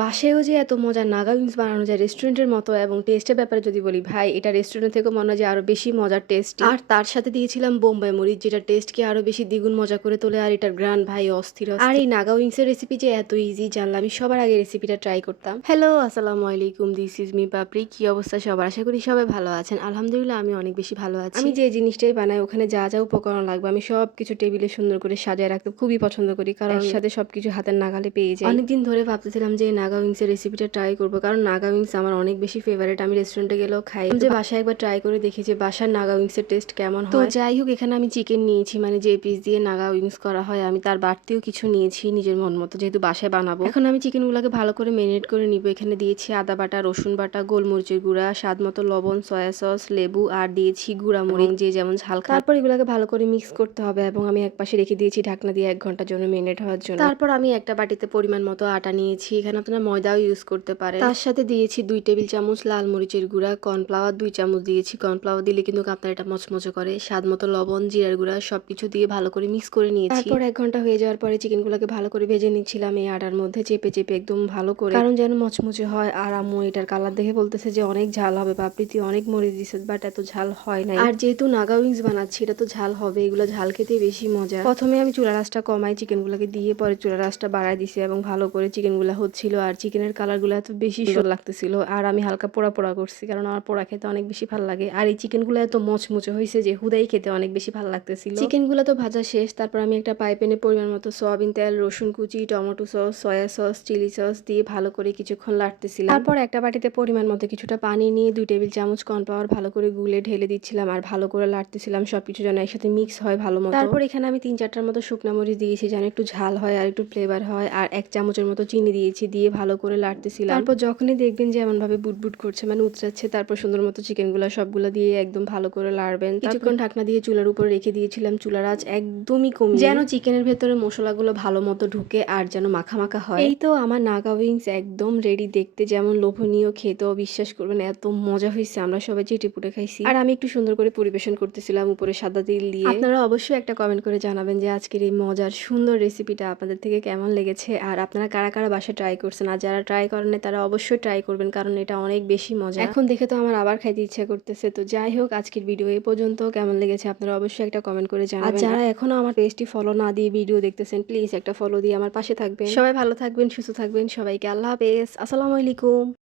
বাসায়ও যে এত মজার নাগা উইংস বানানো যায় রেস্টুরেন্টের মতো এবং টেস্টের ব্যাপারে যদি বলি ভাই এটা রেস্টুরেন্ট থেকেও মনে হয় যে আরো বেশি মজার টেস্টি। আর তার সাথে দিয়েছিলাম বোম্বাই মরিচ যেটা টেস্টকে আরো বেশি দ্বিগুণ মজা করে তোলে আর এটার গ্রান ভাই অস্থির অস্থির। আর এই নাগা উইংস এর রেসিপি যে এত ইজি জানলে আমি সবার আগে রেসিপিটা ট্রাই করতাম। হ্যালো আসসালামু আলাইকুম, দিস ইজ মি পাপড়ি। কি অবস্থা সবার? আশা করি সবাই ভালো আছেন। আলহামদুলিল্লাহ আমি অনেক বেশি ভালো আছি। আমি যে জিনিসটাই বানাই ওখানে যা যা উপকরণ লাগবে আমি সব কিছু টেবিলে সুন্দর করে সাজিয়ে রাখতে খুবই পছন্দ করি, কারণ একসাথে সবকিছু হাতের নাগালে পেয়ে যাই। অনেকদিন ধরে ভাবতেছিলাম যে নাগা উইংস এর রেসিপিটা ট্রাই করবো, কারণ নাগা উইংস আমার অনেক বেশি ফেভারিট। আমি রেস্টুরেন্টে গেলেও খাই, যে বাসায় একবার ট্রাই করে দেখি যে বাসার নাগা উইংস এর টেস্ট কেমন হয়। তো যাই হোক, এখানে আমি চিকেন নিয়েছি, মানে যে পিস দিয়ে নাগা উইংস করা হয় আমি তার বাড়তিও কিছু নিয়েছি নিজের মন মতো, যেহেতু বাসায় বানাবো। এখন আমি চিকেনগুলোকে ভালো করে ম্যারিনেট করে নিব। এখানে দিয়েছি আদা বাটা, রসুন বাটা, গোলমরিচের গুঁড়া, স্বাদ মতো লবণ, সয়া সস, লেবু আর দিয়েছি গুঁড়া মরিচ যে যেমন ঝাল খায়। তারপর এগুলোকে ভালো করে মিক্স করতে হবে এবং আমি এক পাশে রেখে দিয়েছি ঢাকনা দিয়ে 1 ঘন্টার জন্য ম্যারিনেট হওয়ার জন্য। তারপর আমি একটা বাটিতে পরিমাণ মতো আটা নিয়েছি, এখানে আপনারা ময়দাও ইউজ করতে পারেন। তার সাথে দিয়েছি 2 টেবিল চামচ লাল মরিচের গুঁড়া, কর্নফ্লাওয়ার 2 চামচ দিয়েছি। কর্নফ্লাওয়ার দিলে কিন্তু আপনার এটা মচমচে করে। স্বাদ মতো লবণ, জিরার গুঁড়া সবকিছু দিয়ে ভালো করে মিক্স করে নিয়েছি। তারপর 1 ঘন্টা হয়ে যাওয়ার পরে চিকেনগুলোকে ভালো করে ভেজে নিচ্ছিলাম এই আটার মধ্যে চেপে চেপে একদম ভালো করে, কারণ যেন মচমচে হয়। আর আম্মু এটার কালার দেখে বলতেছে যে অনেক ঝাল হবে পাপড়ি, তুই অনেক মরিচ দিছিস, বাট এত ঝাল হয় নাই। আর যেহেতু নাগা উইংস বানাচ্ছি এটা তো ঝাল হবে, এগুলো ঝাল খেতে বেশি মজা। প্রথমে আমি চুলা রাসটা কমাই চিকেনগুলোকে দিয়ে, পরে চুলা রাসটা বাড়াই দিছি এবং ভালো করে চিকেনগুলো হচ্ছিল। আর চিকেনের কালারগুলো এত বেশি সুন্দর লাগতেছিল। আর আমি হালকা পোড়া পোড়া করছি, কারণ আমার পোড়া খেতে অনেক বেশি ভালো লাগে। আর এই চিকেনগুলো এত মচমচে হয়েছে যে হুদাই খেতে অনেক বেশি ভালো লাগতেছিল। চিকেনগুলো তো ভাজা শেষ, তারপর আমি একটা পাইপ্যানে পরিমাণ মতো সয়াবিন তেল, রসুন কুচি, tomato sauce, soya sauce, chilli sauce দিয়ে ভালো করে কিছুক্ষণ লাড়তেছিলাম। তারপর একটা বাটিতে পরিমাণ মতো কিছুটা পানি নিয়ে 2 টেবিল চামচ কর্নফ্লাওয়ার ভালো করে গুলে ঢেলে দিচ্ছিলাম আর ভালো করে লাড়তেছিলাম, সবকিছু যেন একসাথে মিক্স হয় ভালো মতো। তারপর এখানে আমি 3-4টার মতো শুকনো মরিচ দিয়েছি যেন একটু ঝাল হয় আর একটু ফ্লেভার হয়, আর 1 চামচের মতো চিনি দিয়েছি, দিয়ে ভালো করে লাড়তেছিলাম। তারপর যখনই দেখবেন যে এমন ভাবে বুটবুট করছে, মানে উতরাচ্ছে, তারপর সুন্দর মতো চিকেনগুলো সবগুলো দিয়ে একদম ভালো করে লাড়বেন। কিছুক্ষণ ঢাকনা দিয়ে চুলার উপর রেখে দিয়েছিলাম, চুলার আঁচ একদমই কমিয়ে, যেন চিকেনের ভেতরে মশলাগুলো ভালো মতো ঢুকে আর যেন মাখা মাখা হয়। এই তো আমার নাগা উইংস একদম রেডি, দেখতে যেমন লোভনীয়, খেতেও বিশ্বাস করবেন এত মজা হয়েছে। আমরা সবাই চেটেপুটে খাইছি আর আমি একটু সুন্দর করে পরিবেশন করতেছিলাম উপরে সাদা তিল দিয়ে। আপনারা অবশ্যই একটা কমেন্ট করে জানাবেন যে আজকের এই মজার সুন্দর রেসিপিটা আপনাদের থেকে কেমন লেগেছে, আর আপনারা কারা কারা বাসায় ট্রাই করছেন। আর যারা ট্রাই করেন তারা অবশ্যই ট্রাই করবেন, কারণ এটা অনেক বেশি মজা। এখন দেখে তো আমার আবার খাইতে ইচ্ছা করতেছে। তো যাই হোক, আজকের ভিডিও এই পর্যন্ত। কেমন লেগেছে আপনারা অবশ্যই একটা কমেন্ট করে জানাবেন। আর যারা এখনো আমার পেজটি ফলো না দিয়ে ভিডিও দেখতেছেন, প্লিজ একটা ফলো দিয়ে আমার পাশে থাকবেন। সবাই ভালো থাকবেন, সুস্থ থাকবেন। সবাইকে আল্লাহ হাফেজ, আসসালামু আলাইকুম।